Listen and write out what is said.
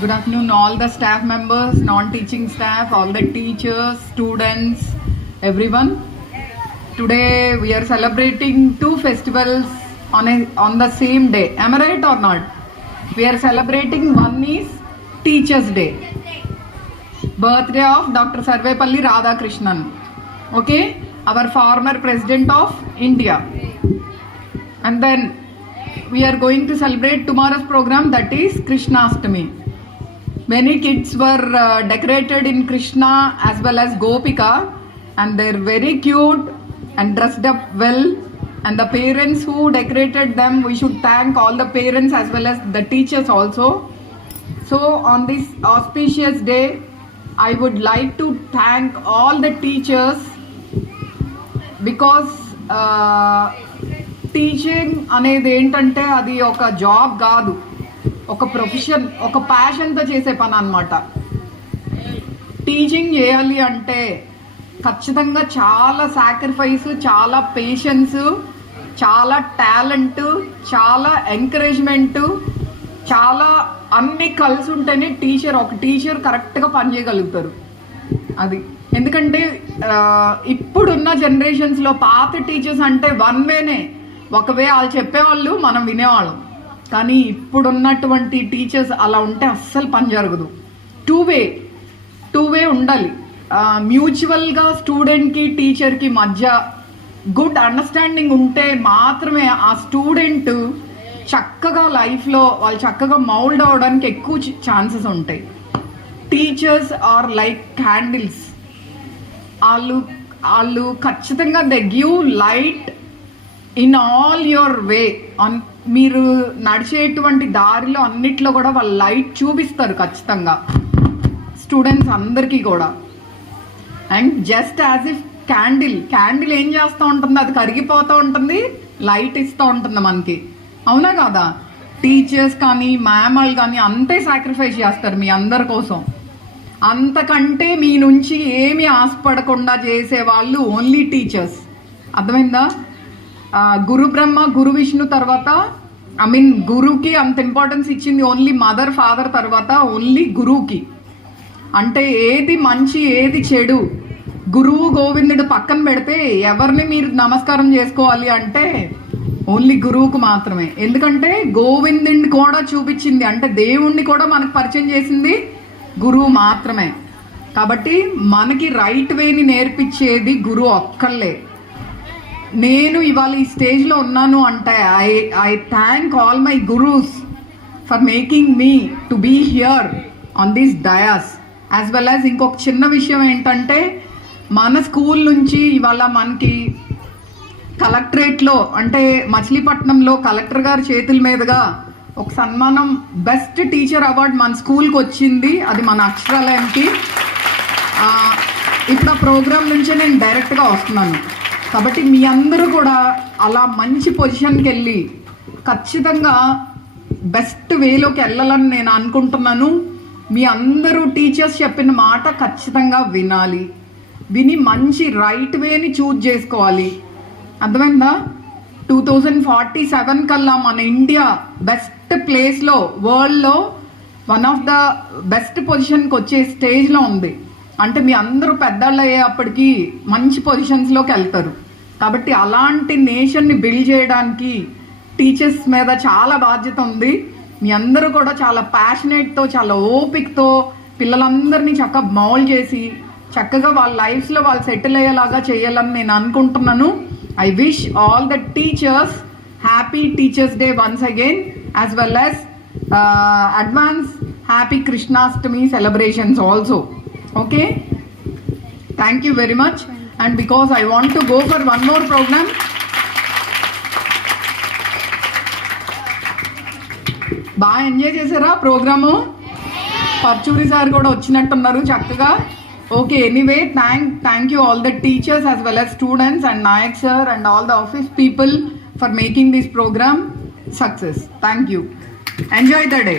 Good afternoon, all the staff members, non-teaching staff, all the teachers, students, everyone. Today we are celebrating two festivals on the same day. Am I right or not? We are celebrating, one is Teachers' Day, birthday of Dr. Sarvepalli Radhakrishnan. Okay, our former President of India. And then we are going to celebrate tomorrow's program, that is Krishnastami. Many kids were decorated in Krishna as well as Gopika, and they're very cute and dressed up well. And the parents who decorated them, we should thank all the parents as well as the teachers also. So on this auspicious day, I would like to thank all the teachers, because teaching అనేది ఏంటంటే అది ఒక job కాదు, ఒక profession, ఒక ప్యాషన్తో చేసే పని అన్నమాట. టీచింగ్ చేయాలి అంటే ఖచ్చితంగా చాలా సాక్రిఫైస్, చాలా పేషెన్స్, చాలా టాలెంట్, చాలా ఎంకరేజ్మెంట్, చాలా అన్నీ కలిసి ఉంటేనే ఒక టీచర్ కరెక్ట్గా పనిచేయగలుగుతారు. అది ఎందుకంటే ఇప్పుడున్న జనరేషన్స్లో పాత టీచర్స్ అంటే వన్ వేనే, ఒక వే వాళ్ళు చెప్పేవాళ్ళు, మనం వినేవాళ్ళం. కానీ ఇప్పుడున్నటువంటి టీచర్స్ అలా ఉంటే అస్సలు పని జరగదు. టూ వే ఉండాలి. మ్యూచువల్గా స్టూడెంట్కి టీచర్కి మధ్య గుడ్ అండర్స్టాండింగ్ ఉంటే మాత్రమే ఆ స్టూడెంట్ చక్కగా లైఫ్లో వాళ్ళు చక్కగా మౌల్డ్ అవడానికి ఎక్కువ ఛాన్సెస్ ఉంటాయి. Teachers are like candles. వాళ్ళు ఖచ్చితంగా they give light in all your way. మీరు నడిచేటువంటి దారిలో అన్నిట్లో కూడా వాళ్ళు లైట్ చూపిస్తారు ఖచ్చితంగా స్టూడెంట్స్ అందరికీ కూడా. And just as if candle ఏం చేస్తూ ఉంటుంది, అది కరిగిపోతూ ఉంటుంది, లైట్ ఇస్తూ ఉంటుంది మనకి, అవునా కాదా? టీచర్స్ కానీ మ్యామ్లు కానీ అంతే సాక్రిఫైస్ చేస్తారు మీ అందరి కోసం. అంతకంటే మీ నుంచి ఏమి ఆశపడకుండా చేసేవాళ్ళు ఓన్లీ టీచర్స్. అర్థమైందా? గురు బ్రహ్మ గురు విష్ణు తర్వాత, గురువుకి అంత ఇంపార్టెన్స్ ఇచ్చింది ఓన్లీ మదర్ ఫాదర్ తర్వాత ఓన్లీ గురువుకి. అంటే ఏది మంచి ఏది చెడు, గురువు గోవిందుడు పక్కన పెడితే ఎవరిని మీరు నమస్కారం చేసుకోవాలి అంటే ఓన్లీ గురువుకు మాత్రమే. ఎందుకంటే గోవిందుడిని కూడా చూపించింది, అంటే దేవుణ్ణి కూడా మనకు పరిచయం చేసింది గురువు మాత్రమే. కాబట్టి మనకి రైట్ వేని నేర్పించేది గురువు ఒక్కళ్ళే. నేను ఇవాళ ఈ స్టేజ్లో ఉన్నాను అంటే I thank all my gurus for making me to be here on this dais. As well as ఇంకొక చిన్న విషయం ఏంటంటే, మన స్కూల్ నుంచి ఇవాళ మనకి కలెక్టరేట్లో అంటే మచిలీపట్నంలో కలెక్టర్ గారి చేతుల మీదుగా ఒక సన్మానం, బెస్ట్ టీచర్ అవార్డు మన స్కూల్కి వచ్చింది. అది మన అక్షరాలయంకి. ఇప్పుడు ఆ ప్రోగ్రాం నుంచే నేను డైరెక్ట్గా వస్తున్నాను. కాబట్టి మీ అందరూ కూడా అలా మంచి పొజిషన్కి వెళ్ళి ఖచ్చితంగా బెస్ట్ వేలోకి వెళ్ళాలని నేను అనుకుంటున్నాను. మీ అందరూ టీచర్స్ చెప్పిన మాట ఖచ్చితంగా వినాలి, విని మంచి రైట్ వేని చూజ్ చేసుకోవాలి. అర్థమైందా? 2047 కల్లా మన ఇండియా బెస్ట్ ప్లేస్లో, వరల్డ్లో వన్ ఆఫ్ ద బెస్ట్ పొజిషన్కి వచ్చే స్టేజ్లో ఉంది. అంటే మీ అందరూ పెద్దవాళ్ళు అయ్యేప్పటికీ మంచి పొజిషన్స్లోకి వెళ్తారు. కాబట్టి అలాంటి నేషన్ని బిల్డ్ చేయడానికి టీచర్స్ మీద చాలా బాధ్యత ఉంది. మీ అందరూ కూడా చాలా ప్యాషనేట్తో, చాలా ఓపికతో పిల్లలందరినీ చక్కగా మౌల్డ్ చేసి చక్కగా వాళ్ళ లైఫ్స్లో వాళ్ళు సెటిల్ అయ్యేలాగా చేయాలని నేను అనుకుంటున్నాను. I wish all the teachers happy Teachers' Day once again, as well as advance happy Krishnastami celebrations also. Okay? Thank you very much. And because I want to go for one more program, బాగా enjoy చేశారా programme? Paruchuri sir కూడా వచ్చినట్టున్నారు చక్కగా. Okay, anyway, thank you all the teachers as well as students and Nayak sir and all the office people for making this program success. Thank you. Enjoy the day.